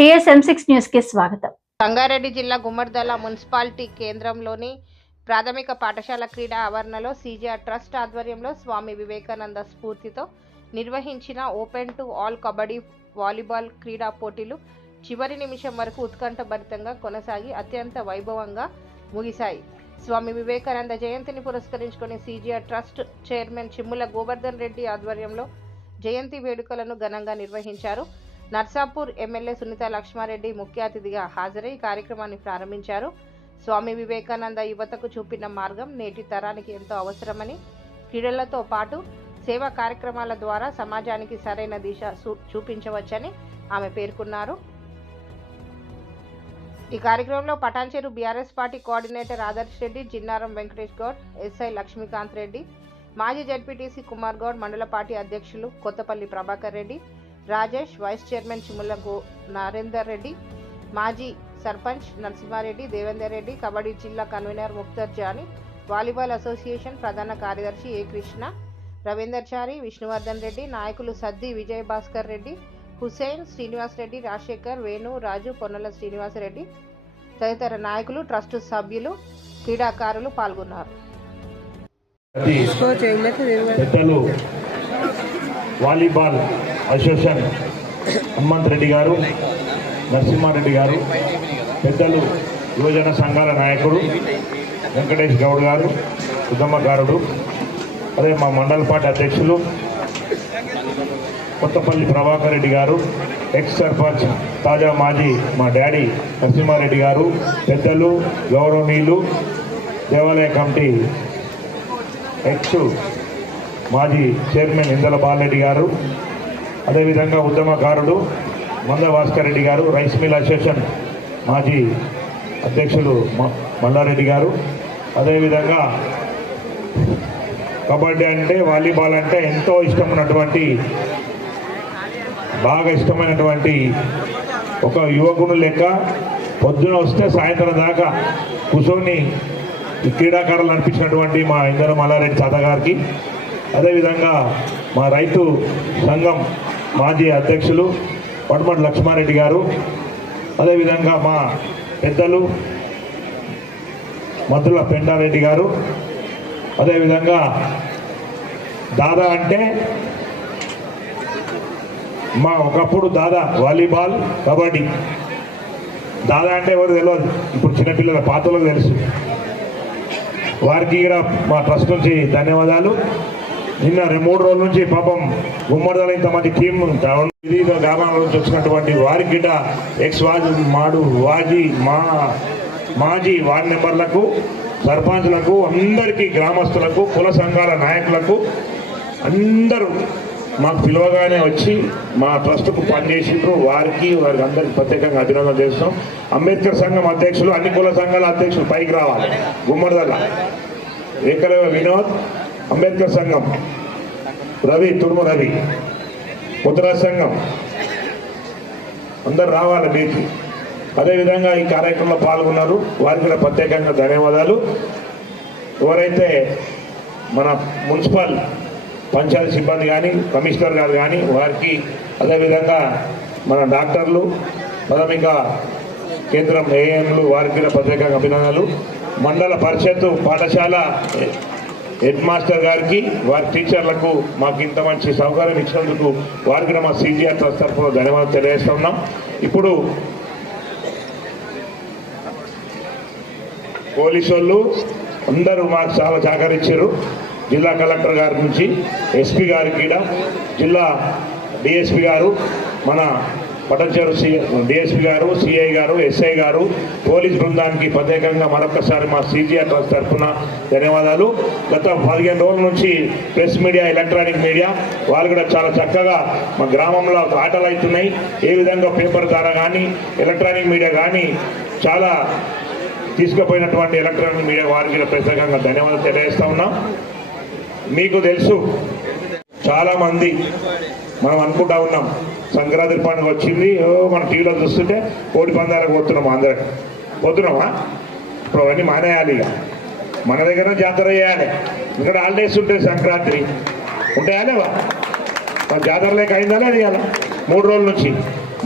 TSM6 news కి స్వాగతం. సంగారెడ్డి జిల్లా గుమ్మడిదల మున్సిపాలిటీ కేంద్రంలోని ప్రాథమిక పాఠశాల క్రీడా ఆవరణలో సీజీఆర్ ట్రస్ట్ ఆధ్వర్యంలో స్వామి వివేకానంద స్ఫూర్తితో నిర్వహించిన open to all kabaddi volleyball క్రీడా పోటీలు చివరి నిమిషం వరకు ఉత్కంఠభరితంగా కొనసాగి అత్యంత వైభవంగా ముగిశాయి. స్వామి వివేకానంద జయంతిని పురస్కరించుకొని CGR trust chairman Chimmula Govardhan Reddy ఆధ్వర్యంలో జయంతి వేడుకలను ఘనంగా నిర్వహించారు. నర్సాపూర్ ఎమ్మెల్యే సునీత లక్ష్మారెడ్డి ముఖ్య అతిథిగా హాజరై కార్యక్రమాన్ని ప్రారంభించారు. స్వామి వివేకానంద యువతకు చూపిన మార్గం నేటి తరానికి ఎంతో అవసరమని, క్రీడలతో పాటు సేవా కార్యక్రమాల ద్వారా సమాజానికి సరైన దిశ చూపించవచ్చని ఆమె పేర్కొన్నారు. ఈ కార్యక్రమంలో Patancheru BRS party coordinator Adarsh Reddy, Jinnaram Venkatesh Goud, SI Lakshmikanth Reddy, మాజీ జడ్పీటీసీ కుమార్ గౌడ్, మండల పార్టీ అధ్యక్షులు కొత్తపల్లి ప్రభాకర్ రెడ్డి, రాజేష్, వైస్ చైర్మన్ చిమ్ముల నరేందర్ రెడ్డి, మాజీ సర్పంచ్ నరసింహారెడ్డి, దేవేందర్ రెడ్డి, కబడ్డీ జిల్లా convener Mukhtar Jani, volleyball association ప్రధాన కార్యదర్శి ఏ కృష్ణ, రవీందర్ చారి, విష్ణువర్ధన్ రెడ్డి, నాయకులు సద్ది విజయ్ భాస్కర్ రెడ్డి, హుసేన్, శ్రీనివాస్ రెడ్డి, రాజశేఖర్, వేణు, రాజు, పొన్నల శ్రీనివాసరెడ్డి తదితర నాయకులు, ట్రస్ట్ సభ్యులు, క్రీడాకారులు పాల్గొన్నారు. వాలీబాల్ అసోసియేషన్ హనుమంత్ రెడ్డి గారు, నరసింహారెడ్డి గారు, పెద్దలు యువజన సంఘాల నాయకుడు వెంకటేష్ గౌడ్ గారు, ఉద్యమకారుడు, అదే మా మండల పార్టీ అధ్యక్షులు కొత్తపల్లి ప్రభాకర్ రెడ్డి గారు, ఎక్స్ సర్పంచ్ తాజా మాజీ మా డాడీ నరసింహారెడ్డి గారు, పెద్దలు గౌరవనీయులు దేవాలయ కమిటీ ఎక్స్ మాజీ చైర్మన్ ఇందల బాలరెడ్డి గారు, అదేవిధంగా ఉద్యమకారుడు మంద భాస్కర్ రెడ్డి గారు, రైస్ మిల్ అసోసియేషన్ మాజీ అధ్యక్షులు మల్లారెడ్డి గారు, అదేవిధంగా కబడ్డీ అంటే వాలీబాల్ అంటే ఎంతో ఇష్టమైనటువంటి బాగా ఇష్టమైనటువంటి ఒక యువకుడు లెక్క పొద్దున వస్తే సాయంత్రం దాకా కూర్చొని ఈ క్రీడాకారులు నడిపించినటువంటి మా ఇందర మల్లారెడ్డి తాత గారికి, అదేవిధంగా మా రైతు సంఘం మాజీ అధ్యక్షులు పడమటి లక్ష్మారెడ్డి గారు, అదేవిధంగా మా పెద్దలు మద్దుల పెండారెడ్డి గారు, అదేవిధంగా దాదా అంటే మా ఒకప్పుడు దాదా వాలీబాల్ కబడ్డీ దాదా అంటే ఎవరు తెలియదు, ఇప్పుడు చిన్నపిల్లల పాతలకు తెలుసు. వారికి కూడా మా ట్రస్ట్ నుంచి ధన్యవాదాలు. నిన్న 3 రోజుల నుంచి పాపం గుమ్మడిదల ఇంతమంది టీం వివిధ గ్రామాల నుంచి వచ్చినటువంటి వారికి గిట ఎక్స్ వాజీ మాజీ వార్డు మెంబర్లకు, సర్పంచ్లకు, అందరికీ గ్రామస్తులకు, కుల సంఘాల నాయకులకు అందరూ మాకు పిలవగానే వచ్చి మా ట్రస్ట్కు పనిచేసిండ్రు. వారికి అందరికీ ప్రత్యేకంగా అభినందన చేస్తాం. అంబేద్కర్ సంఘం అధ్యక్షులు, అన్ని కుల సంఘాల అధ్యక్షులు పైకి రావాలి. గుమ్మడిదల ఏకలవ్య వినోద్, అంబేద్కర్ సంఘం రవి, తుర్ము రవి, ముద్రా సంఘం అందరు రావాలి మీకు. అదేవిధంగా ఈ కార్యక్రమంలో పాల్గొన్నారు, వారికి కూడా ప్రత్యేకంగా ధన్యవాదాలు. ఎవరైతే మన మున్సిపల్ పంచాయతీ సిబ్బంది కానీ, కమిషనర్ గారు కానీ వారికి, అదేవిధంగా మన డాక్టర్లు, ప్రాథమిక కేంద్రం ఏఎంలు వారికి కూడా ప్రత్యేకంగా అభినందనలు. మండల పరిషత్తు పాఠశాల హెడ్ మాస్టర్ గారికి, వారి టీచర్లకు మాకు ఇంత మంచి సౌకర్యం ఇచ్చినందుకు వారికి కూడా మా సీజీఆర్ ట్రస్ట్ తరఫున ధన్యవాదాలు తెలియజేస్తున్నాం. ఇప్పుడు పోలీసు వాళ్ళు అందరూ మాకు చాలా సహకరించారు. జిల్లా కలెక్టర్ గారి నుంచి ఎస్పీ గారికి, జిల్లా డిఎస్పీ గారు, మన పటాన్చెరు డిఎస్పీ గారు, సిఐ గారు, ఎస్ఐ గారు, పోలీస్ బృందానికి ప్రత్యేకంగా మరొకసారి మా సీజీఆర్ ట్రస్ట్ తరఫున ధన్యవాదాలు. గత 15 రోజుల నుంచి ప్రెస్ మీడియా, ఎలక్ట్రానిక్ మీడియా వాళ్ళు కూడా చాలా చక్కగా మా గ్రామంలో ఆటలు అవుతున్నాయి. ఏ విధంగా పేపర్ ద్వారా కానీ, ఎలక్ట్రానిక్ మీడియా కానీ చాలా తీసుకుపోయినటువంటి ఎలక్ట్రానిక్ మీడియా వారికి ప్రత్యేకంగా ధన్యవాదాలు తెలియజేస్తా ఉన్నాం. మీకు తెలుసు, చాలామంది మనం అనుకుంటా ఉన్నాం సంక్రాంతి పండుగ వచ్చింది, మన టీవీలో చూస్తుంటే కోడి పందాలకు పోతున్నాం, అందరం పోతున్నామా? ఇప్పుడు అవన్నీ మానేయాలి. ఇక మన దగ్గర జాతర చేయాలి. ఇక్కడ హాలిడేస్ ఉంటాయి, సంక్రాంతి ఉంటాయా లేవా? జాతర లేక అయిందా లేదు? ఇవాళ 3 రోజుల నుంచి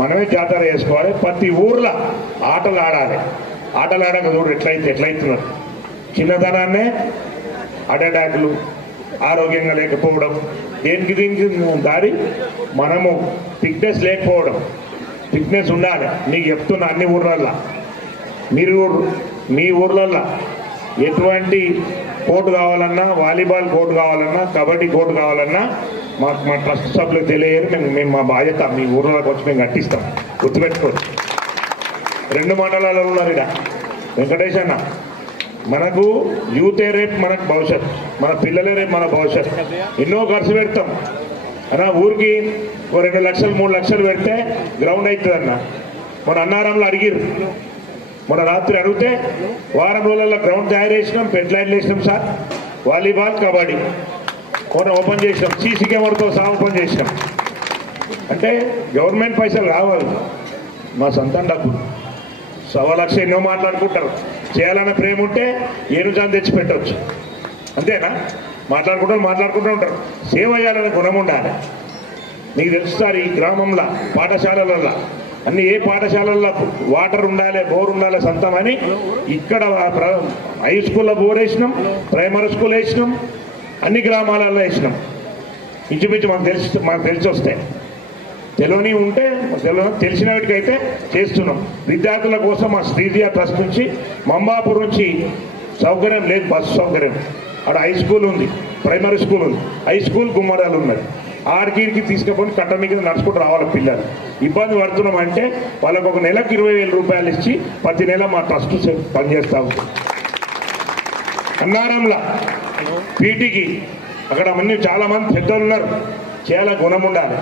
మనమే జాతర చేసుకోవాలి. ప్రతి ఊర్లో ఆటలు ఆడాలి. ఆటలు ఆడాక చూడు ఎట్లయితున్నారు. చిన్నతనాన్నే హార్ట్ అటాక్లు, ఆరోగ్యంగా లేకపోవడం, దీనికి దారి మనము ఫిట్నెస్ లేకపోవడం. ఫిట్నెస్ ఉండాలి. మీకు చెప్తున్నా అన్ని ఊర్లల్లో, మీ ఊర్లల్లో ఎటువంటి కోర్టు కావాలన్నా, వాలీబాల్ కోర్టు కావాలన్నా, కబడ్డీ కోర్టు కావాలన్నా మా ట్రస్ట్ సభ్యులకు తెలియదు. మేము మా బాధ్యత మీ ఊర్లోకి వచ్చి మేము కట్టిస్తాం. గుర్తుపెట్టుకోవచ్చు. 2 మండలాలలో ఉన్నారు ఇక్కడ. వెంకటేష్ అన్న, మనకు యూతే రేపు మనకు భవిష్యత్, మన పిల్లలే రేపు మన భవిష్యత్. ఎన్నో ఖర్చు పెడతాం అన్న. ఊరికి 2 లక్షలు 3 లక్షలు పెడితే గ్రౌండ్ అవుతుంది అన్న. మన అన్నారంలో అడిగిరు, మన రాత్రి అడిగితే వారం రోజులలో గ్రౌండ్ తయారు చేసినాం, పెట్లైన్లు వేసినాం సార్. వాలీబాల్, కబడ్డీ మొన్న ఓపెన్ చేసినాం. సీసీ కెమెరాతో సహా ఓపెన్ చేసినాం. అంటే గవర్నమెంట్ పైసలు కావాలి, మా సొంతం డబ్బులు. 1.25 లక్ష ఎన్నో మాట్లాడుకుంటారు. చేయాలన్న ప్రేమ ఉంటే ఏనుజాన్ని తెచ్చి పెట్టవచ్చు. అంతేనా? మాట్లాడుకుంటూ ఉంటారు. సేవ చేయాలనే గుణం ఉండాలి. మీకు తెలుసు సార్, ఈ గ్రామంలో పాఠశాలలలో అన్ని ఏ పాఠశాలల్లో వాటర్ ఉండాలి, బోర్ ఉండాలి సొంతం అని ఇక్కడ హై స్కూల్లో బోర్ వేసినాం, ప్రైమరీ స్కూల్ వేసినాం, అన్ని గ్రామాలలో వేసినాం. ఇంచుమించు మనకు తెలిసి వస్తాయి. తెలియని ఉంటే తెలిసిన వాటికైతే చేస్తున్నాం. విద్యార్థుల కోసం మా శ్రీజియా ట్రస్ట్ నుంచి మంబాపూర్ నుంచి సౌకర్యం లేదు, బస్సు సౌకర్యం. అక్కడ హై స్కూల్ ఉంది, ప్రైమరీ స్కూల్ ఉంది, హై స్కూల్ గుమ్మడాలు ఉన్నాయి. ఆడికి తీసుకుపోయి కట్ట మీద నడుచుకుంటూ రావాలి పిల్లలు. ఇబ్బంది పడుతున్నామంటే వాళ్ళకు ఒక నెలకు 20,000 రూపాయలు ఇచ్చి ప్రతి నెల మా ట్రస్ట్ పనిచేస్తూ ఉంటుంది. అన్నారంలో పీటీకి అక్కడ చాలామంది పెద్దలు ఉన్నారు. చాలా గుణం ఉండాలి.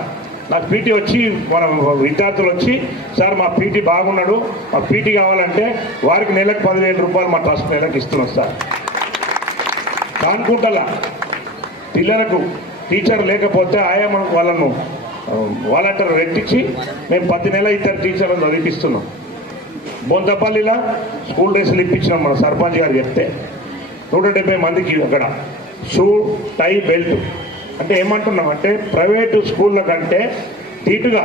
నాకు పీటీ వచ్చి మన విద్యార్థులు వచ్చి, సార్ మా పీటీ బాగున్నాడు, మా పీటీ కావాలంటే వారికి నెలకు 10,000 రూపాయలు మా ట్రస్ట్ నెలకు ఇస్తున్నాం సార్. కానుకుంటలా పిల్లలకు టీచర్ లేకపోతే ఆయా మనం వాళ్ళను వాలంటీర్ పెట్టించి మేము 10 నెలల 2 టీచర్లను చదివిస్తున్నాం. బొంతపల్లిలో స్కూల్ డ్రెస్సులు ఇప్పించినాం. మన సర్పంచ్ గారు చెప్తే 170 మందికి అక్కడ షూ, టై, బెల్ట్. అంటే ఏమంటున్నామంటే ప్రైవేటు స్కూళ్ళ కంటే ధీటుగా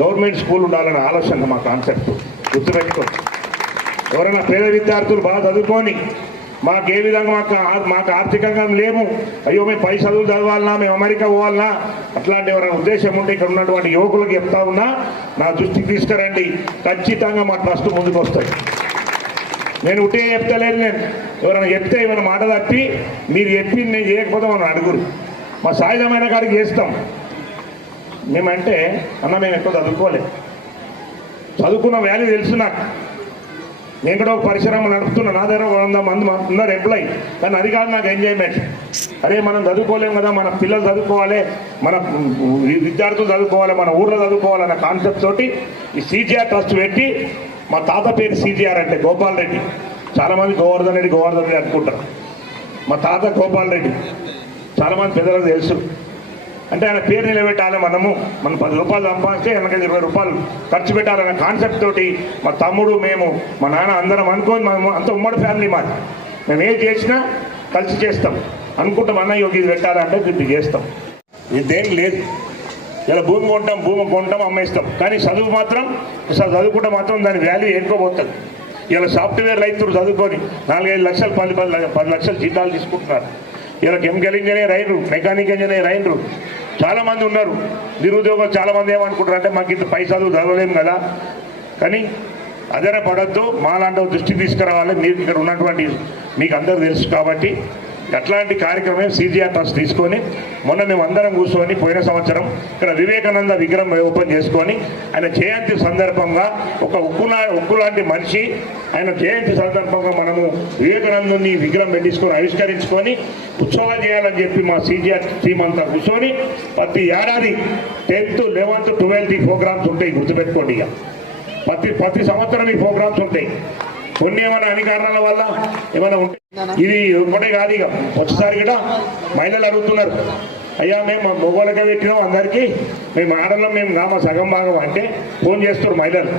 గవర్నమెంట్ స్కూల్ ఉండాలనే ఆలోచన మా కాన్సెప్ట్. గుర్తుపెట్టుకో. ఎవరైనా పేద విద్యార్థులు బాగా చదువుకొని మాకు ఏ విధంగా మాకు ఆర్థికంగా లేము, అయ్యో మేము పై చదువులు చదవాలన్నా, మేము అమెరికా పోవాలన్నా, అట్లాంటి ఎవరైనా ఉద్దేశం ఉంటే ఇక్కడ ఉన్నటువంటి యువకులకు చెప్తా ఉన్నా, నా దృష్టికి తీసుకురండి. ఖచ్చితంగా మా ట్రస్ట్ ముందుకు వస్తాయి. నేను ఉంటే చెప్తలేదు. నేను ఎవరైనా చెప్తే ఏమైనా మాట తప్పి మీరు చెప్పి నేను చేయకపోతే మనం అడుగురు. మా సాయుధమైన కాడికి చేస్తాం. మేమంటే అన్న మేము ఎక్కువ చదువుకోలేదు, చదువుకున్న వాల్యూ తెలుసు నాకు. నేను కూడా ఒక పరిశ్రమ నడుపుతున్నా. నా దగ్గర 100 మంది ఉన్నారు ఎంప్లాయీ. కానీ అది కాదు నాకు ఎంజాయ్మెంట్. అరే మనం చదువుకోలేము కదా, మన పిల్లలు చదువుకోవాలి, మన విద్యార్థులు చదువుకోవాలి, మన ఊర్లో చదువుకోవాలన్న కాన్సెప్ట్ తోటి ఈ సీజీఆర్ ట్రస్ట్ పెట్టి, మా తాత పేరు సీజీఆర్ అంటే గోపాల్ రెడ్డి. చాలామంది గోవర్ధన్ రెడ్డి అనుకుంటారు. మా తాత గోపాల్ రెడ్డి చాలామంది పెద్దలకు తెలుసు. అంటే ఆయన పేరు నిలబెట్టాలి. మనం 10 రూపాయలు సంపాదిస్తే వెనక 20 రూపాయలు ఖర్చు పెట్టాలన్న కాన్సెప్ట్ తోటి మా తమ్ముడు, మేము, మా నాన్న అందరం అనుకోని మేము అంత ఉమ్మడి ఫ్యామిలీ మాది. మేము ఏం చేసినా కలిసి చేస్తాం. అనుకుంటాం అన్నయ్య ఇది పెట్టాలంటే ఇది చేస్తాం. ఇది దేని లేదు. ఇలా భూమి కొంటాం అమ్మేస్తాం. కానీ చదువు మాత్రం చదువుకుంటే మాత్రం దాని వాల్యూ ఎక్కువపోతుంది. ఇలా సాఫ్ట్వేర్ రైతులు చదువుకొని 4-5 లక్షలు 10 లక్షలు జీతాలు తీసుకుంటున్నారు. ఇలా కెమికల్ ఇంజనీర్ అయినరు, మెకానిక్ ఇంజనీర్ అయినరు, చాలామంది ఉన్నారు. నిరుద్యోగులు చాలామంది ఏమనుకుంటారు అంటే మాకు ఇంత పై చదువు చదవలేము కదా. కానీ అదనే పడద్దు, మాలాంటి దృష్టి తీసుకురావాలి. మీరు ఇక్కడ ఉన్నటువంటి మీకు అందరూ తెలుసు కాబట్టి అట్లాంటి కార్యక్రమం సీజీఆర్ ట్రస్ట్ తీసుకొని మొన్న మేము అందరం కూర్చొని పోయిన సంవత్సరం ఇక్కడ వివేకానంద విగ్రహం ఓపెన్ చేసుకొని ఆయన జయంతి సందర్భంగా ఒక ఉక్కు లాంటి మనిషి ఆయన జయంతి సందర్భంగా మనము వివేకానందుని విగ్రహం పెట్టించుకొని ఆవిష్కరించుకొని ఉత్సవాలు చేయాలని చెప్పి మా సీజీఆర్ టీం అంతా కూర్చొని ప్రతి ఏడాది 10th, 11th, 12th ప్రోగ్రామ్స్ ఉంటాయి. గుర్తుపెట్టుకోండి. ఇక ప్రతి సంవత్సరం ఈ ప్రోగ్రామ్స్ ఉంటాయి. కొన్ని ఏమైనా అన్ని కారణాల వల్ల ఏమైనా ఉంటాయి. ఇది ఒకటే కాదు. ఇక వచ్చేసారి కూడా మహిళలు అడుగుతున్నారు, అయ్యా మేము మొగోళ్ళకే పెట్టినాం అందరికీ, మేము ఆడల్లో మేము మా సగం భాగం అంటే ఫోన్ చేస్తారు మహిళలు.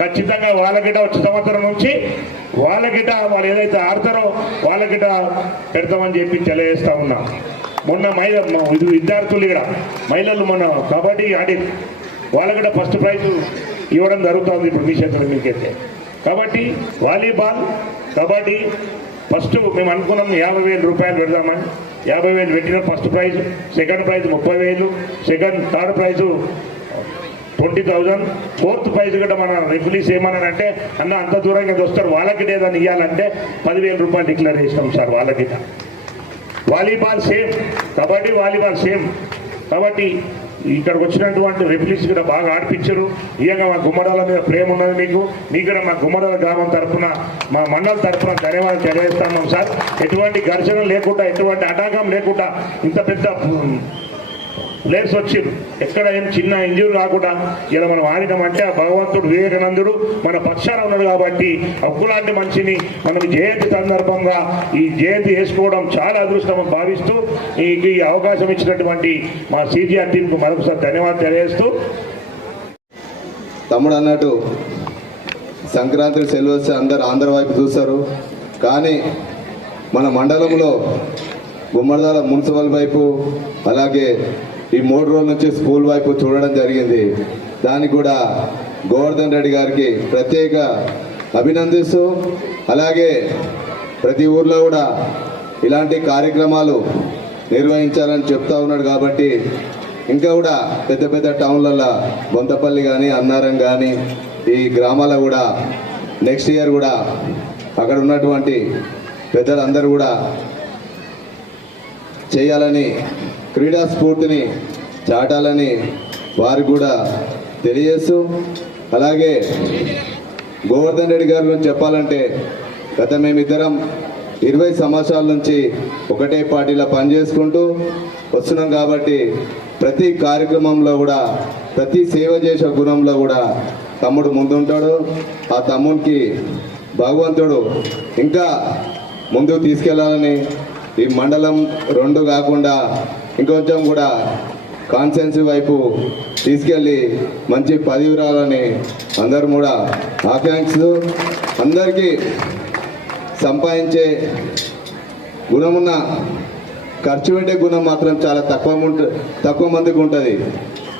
ఖచ్చితంగా వాళ్ళకిట వచ్చే సంవత్సరం నుంచి వాళ్ళకిట వాళ్ళు ఏదైతే ఆడతారో వాళ్ళకిట పెడతామని చెప్పి తెలియజేస్తా ఉన్నాం. మొన్న విద్యార్థులు ఇక్కడ మహిళలు మొన్న కబడ్డీ ఆడి వాళ్ళకిట ఫస్ట్ ప్రైజ్ ఇవ్వడం జరుగుతుంది ఇప్పుడు మీ చేతుల మీకైతే. కాబట్టి వాలీబాల్, కబడ్డీ ఫస్ట్ మేము అనుకున్నాం 50,000 రూపాయలు పెడదామని. 50,000 పెట్టిన first prize, second prize 30,000, third price 20,000, fourth prize కూడా మన రెఫ్యూలీస్ ఏమన్నారంటే అన్న అంత దూరంగా వస్తారు వాళ్ళకి లేదని ఇవ్వాలంటే 10,000 రూపాయలు డిక్లేర్ చేసినాం సార్ వాళ్ళకి. Volleyball same, kabaddi volleyball same. కాబట్టి ఇక్కడికి వచ్చినటువంటి రెఫ్యూలీస్ కూడా బాగా ఆడిపించారు. ఇక మా గుమ్మడాల మీద ప్రేమ ఉన్నది మీకు కూడా మా గుమ్మడాల గ్రామం తరఫున, మా మండల తరఫున ధన్యవాదాలు తెలియజేస్తున్నాం సార్. ఎటువంటి ఘర్షణ లేకుండా, ఎటువంటి అటాకం లేకుండా ఇంత పెద్ద ప్లేయర్స్ వచ్చిండ్రు, ఎక్కడ ఏం చిన్న ఇంజూరీ రాకుండా ఇలా మనం ఆడినామంటే ఆ భగవంతుడు వివేకానందుడు మన పక్షాన ఉన్నాడు. కాబట్టి హక్కులాంటి మనిషిని మనకి జయంతి సందర్భంగా ఈ జయంతి వేసుకోవడం చాలా అదృష్టం భావిస్తూ ఈ అవకాశం ఇచ్చినటువంటి మా సిజిఆర్ టీంకు మరొకసారి ధన్యవాదాలు తెలియజేస్తూ. తమ్ముడు అన్నట్టు సంక్రాంతి సెలవు వస్తే అందరు ఆంధ్ర వైపు చూస్తారు, కానీ మన మండలంలో గుమ్మడిదాల మున్సిపల్ వైపు అలాగే ఈ 3 రోజుల నుంచి స్కూల్ వైపు చూడడం జరిగింది. దానికి కూడా గోవర్ధన్ రెడ్డి గారికి ప్రత్యేక అభినందిస్తూ, అలాగే ప్రతి ఊర్లో కూడా ఇలాంటి కార్యక్రమాలు నిర్వహించాలని చెప్తా ఉన్నాడు. కాబట్టి ఇంకా కూడా పెద్ద పెద్ద టౌన్లలో బొంతపల్లి కానీ అన్నారం కానీ ఈ గ్రామాల కూడా నెక్స్ట్ ఇయర్ కూడా అక్కడ ఉన్నటువంటి పెద్దలందరూ కూడా చేయాలని, క్రీడా స్ఫూర్తిని చాటాలని వారు కూడా తెలియజేస్తూ, అలాగే గోవర్ధన్ రెడ్డి గారి గురించి చెప్పాలంటే గత మేమిద్దరం 20 సంవత్సరాల నుంచి ఒకటే పార్టీలో పనిచేసుకుంటూ వస్తున్నాం. కాబట్టి ప్రతి కార్యక్రమంలో కూడా, ప్రతి సేవ చేసే గుణంలో కూడా తమ్ముడు ముందుంటాడు. ఆ తమ్మునికి భగవంతుడు ఇంకా ముందుకు తీసుకెళ్లాలని, ఈ మండలం 2 కాకుండా ఇంకొంచెం కూడా కాన్సెన్సీ వైపు తీసుకెళ్ళి మంచి పదవి రావాలని అందరూ కూడా ఆకాంక్షలు. అందరికీ సంపాదించే గుణమున్న ఖర్చు పెట్టే గుణం మాత్రం చాలా తక్కువ మందికి ఉంటుంది.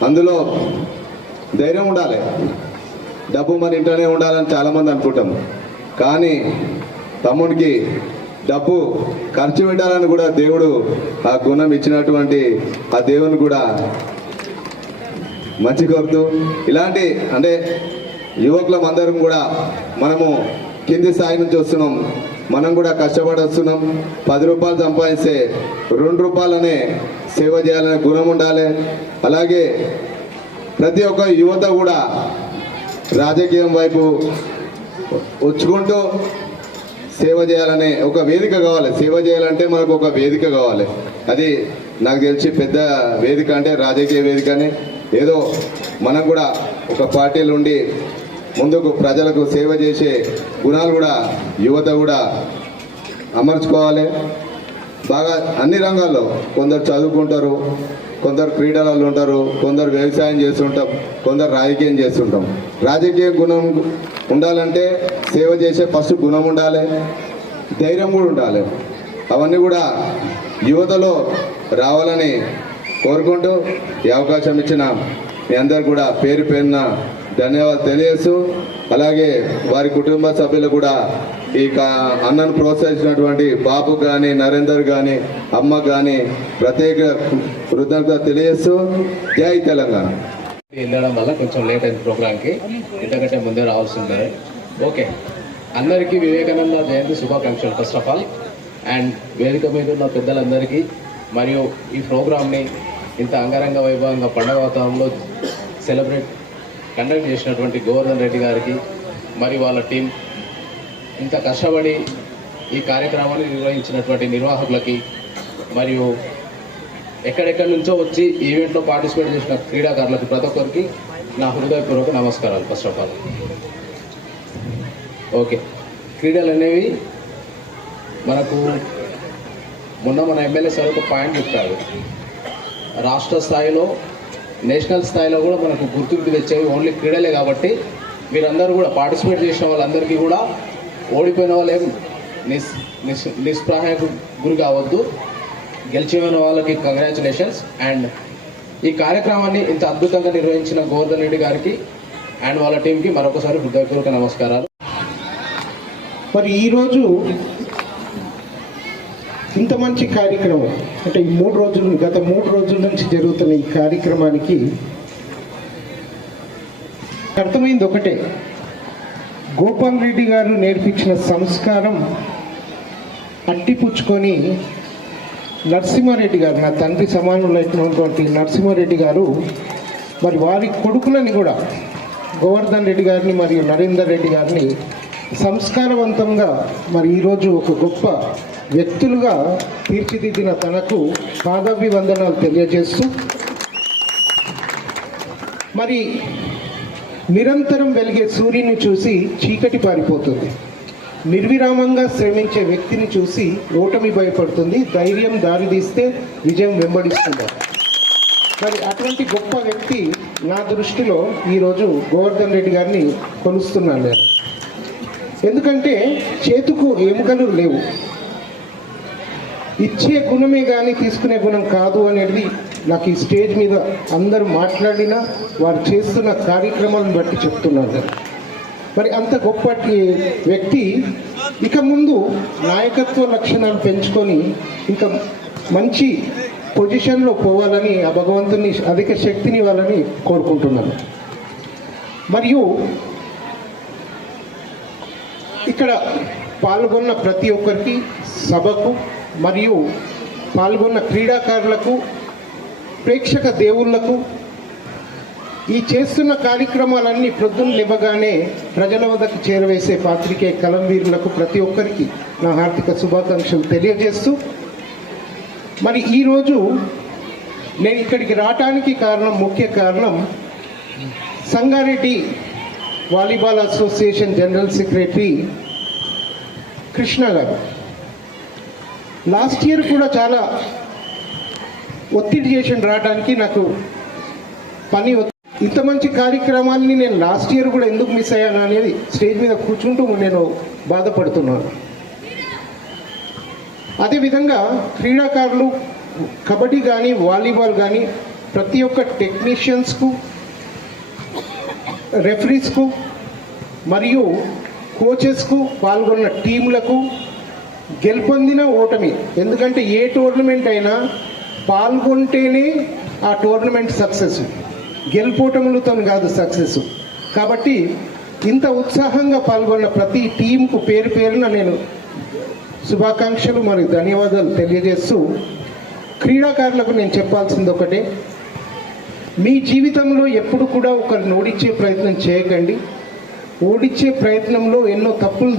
అందులో ధైర్యం ఉండాలి. డబ్బు మన ఇంట్లోనే ఉండాలని చాలామంది అనుకుంటాం, కానీ తమ్ముడికి డబ్బు ఖర్చు పెట్టాలని కూడా దేవుడు ఆ గుణం ఇచ్చినటువంటి ఆ దేవుని కూడా మంచి కోరుతూ, ఇలాంటి అంటే యువకులం అందరం కూడా మనము కింది స్థాయి నుంచి వస్తున్నాం, మనం కూడా కష్టపడి వస్తున్నాం. 10 రూపాయలు సంపాదిస్తే 2 రూపాయలనే సేవ చేయాలనే గుణం ఉండాలి. అలాగే ప్రతి ఒక్క యువత కూడా రాజకీయం వైపు వచ్చుకుంటూ సేవ చేయాలనే ఒక వేదిక కావాలి. సేవ చేయాలంటే మనకు ఒక వేదిక కావాలి. అది నాకు తెలిసి పెద్ద వేదిక అంటే రాజకీయ వేదికనే. ఏదో మనం కూడా ఒక పార్టీలు ఉండి ముందుకు ప్రజలకు సేవ చేసే గుణాలు కూడా యువత కూడా అమర్చుకోవాలి. బాగా అన్ని రంగాల్లో కొందరు చదువుకుంటారు, కొందరు క్రీడలలో ఉంటారు, కొందరు వ్యవసాయం చేస్తుంటాం, కొందరు రాజకీయం చేస్తుంటాం. రాజకీయ గుణం ఉండాలంటే సేవ చేసే ఫస్ట్ గుణం ఉండాలి, ధైర్యం కూడా ఉండాలి. అవన్నీ కూడా యువతలో రావాలని కోరుకుంటూ ఈ అవకాశం ఇచ్చిన మీ అందరు కూడా పేరు పేరున ధన్యవాదాలు తెలియజేస్తూ, అలాగే వారి కుటుంబ సభ్యులు కూడా ఈ అన్నను ప్రోత్సహించినటువంటి బాబు కానీ, నరేందర్ కానీ, అమ్మ కానీ ప్రత్యేక కృతజ్ఞత తెలియజేస్తూ జై తెలంగాణ. వెళ్ళడం వల్ల కొంచెం లేట్ అయింది ప్రోగ్రామ్కి, ఇంతకంటే ముందే రావాల్సిందే. ఓకే, అందరికీ వివేకానంద జయంతి శుభాకాంక్షలు ఫస్ట్ ఆఫ్ ఆల్. అండ్ వేదిక మీద ఉన్న పెద్దలందరికీ మరియు ఈ ప్రోగ్రామ్ని ఇంత అంగరంగ వైభవంగా పండుగ వాతావరణంలో కండక్ట్ చేసినటువంటి గోవర్ధన్ రెడ్డి గారికి మరియు వాళ్ళ టీం, ఇంత కష్టపడి ఈ కార్యక్రమాన్ని నిర్వహించినటువంటి నిర్వాహకులకి మరియు ఎక్కడెక్కడి నుంచో వచ్చి ఈవెంట్లో పార్టిసిపేట్ చేసిన క్రీడాకారులకు ప్రతి ఒక్కరికి నా హృదయపూర్వక నమస్కారాలు ఫస్ట్ ఆఫ్ ఆల్. ఓకే, క్రీడలు అనేవి మనకు మొన్న మన ఎమ్మెల్యే సార్ ఒక పాయింట్ చెప్పారు, రాష్ట్ర స్థాయిలో నేషనల్ స్థాయిలో కూడా మనకు గుర్తింపు తెచ్చేవి ఓన్లీ క్రీడలే. కాబట్టి మీరందరూ కూడా పార్టిసిపేట్ చేసిన వాళ్ళందరికీ కూడా ఓడిపోయిన వాళ్ళేం నిస్ప్రాయాకు గురి కావద్దు, గెలిచిన వాళ్ళకి కంగ్రాచులేషన్స్. అండ్ ఈ కార్యక్రమాన్ని ఇంత అద్భుతంగా నిర్వహించిన గోవర్ధన్ రెడ్డి గారికి అండ్ వాళ్ళ టీంకి మరొకసారి హృదయపూర్వక నమస్కారాలు. మరి ఈరోజు ఇంత మంచి కార్యక్రమం అంటే గత మూడు రోజుల నుంచి జరుగుతున్న ఈ కార్యక్రమానికి అర్థమైంది ఒకటే, గోపాల్ రెడ్డి గారు నేర్పించిన సంస్కారం అట్టిపుచ్చుకొని నరసింహారెడ్డి గారు, నా తండ్రి సమానులైనటువంటి నరసింహారెడ్డి గారు మరి వారి కొడుకులని కూడా గోవర్ధన్ రెడ్డి గారిని మరియు నరేందర్ రెడ్డి గారిని సంస్కారవంతంగా మరి ఈరోజు ఒక గొప్ప వ్యక్తులుగా తీర్చిదిద్దిన తనకు పాదాభివందనాలు తెలియజేస్తూ, మరి నిరంతరం వెలిగే సూర్యుని చూసి చీకటి పారిపోతుంది, నిర్విరామంగా శ్రమించే వ్యక్తిని చూసి ఓటమి భయపడుతుంది, ధైర్యం దారితీస్తే విజయం వెంబడిస్తుంది. మరి అటువంటి గొప్ప వ్యక్తి నా దృష్టిలో ఈరోజు గోవర్ధన్ రెడ్డి గారిని కొలుస్తున్నాను నేను. ఎందుకంటే చేతుకు ఎముకలు లేవు, ఇచ్చే గుణమే కానీ తీసుకునే గుణం కాదు అనేది నాకు ఈ స్టేజ్ మీద అందరూ మాట్లాడినా వారు చేస్తున్న కార్యక్రమాలను బట్టి చెప్తున్నాను. మరి అంత గొప్పటి వ్యక్తి ఇక ముందు నాయకత్వ లక్షణాలు పెంచుకొని ఇంకా మంచి పొజిషన్లో పోవాలని ఆ భగవంతుని అధిక శక్తిని ఇవ్వాలని కోరుకుంటున్నాను. మరియు ఇక్కడ పాల్గొన్న ప్రతి ఒక్కరికి, సభకు మరియు పాల్గొన్న క్రీడాకారులకు, ప్రేక్షక దేవుళ్లకు, ఈ చేస్తున్న కార్యక్రమాలన్నీ ప్రొద్దున లేవగానే ప్రజల వద్దకు చేరవేసే పాత్రికేయ కలంవీరులకు ప్రతి ఒక్కరికి నా హార్దిక శుభాకాంక్షలు తెలియజేస్తూ, మరి ఈరోజు నేను ఇక్కడికి రావడానికి ముఖ్య కారణం Sangareddy volleyball association general secretary Krishna గారు లాస్ట్ ఇయర్ కూడా చాలా ఒత్తిడి చేసి రావడానికి నాకు పని. ఇంత మంచి కార్యక్రమాలని నేను లాస్ట్ ఇయర్ కూడా ఎందుకు మిస్ అయ్యాను అనేది స్టేజ్ మీద కూర్చుంటూ నేను బాధపడుతున్నాను. అదేవిధంగా క్రీడాకారులు కబడ్డీ కానీ వాలీబాల్ కానీ ప్రతి ఒక్క టెక్నీషియన్స్కు, రెఫరీస్కు మరియు కోచెస్కు, పాల్గొన్న టీంలకు గెలుపొందిన ఓటమి, ఎందుకంటే ఏ టోర్నమెంట్ అయినా పాల్గొంటేనే ఆ టోర్నమెంట్ సక్సెస్, గెలుపోటములతో కాదు సక్సెస్. కాబట్టి ఇంత ఉత్సాహంగా పాల్గొన్న ప్రతి టీంకు పేరు పేరున నేను శుభాకాంక్షలు మరియు ధన్యవాదాలు తెలియజేస్తూ, క్రీడాకారులకు నేను చెప్పాల్సింది ఒకటే, మీ జీవితంలో ఎప్పుడు కూడా ఒకరిని ఓడించే ప్రయత్నం చేయకండి. ఓడించే ప్రయత్నంలో ఎన్నో తప్పులు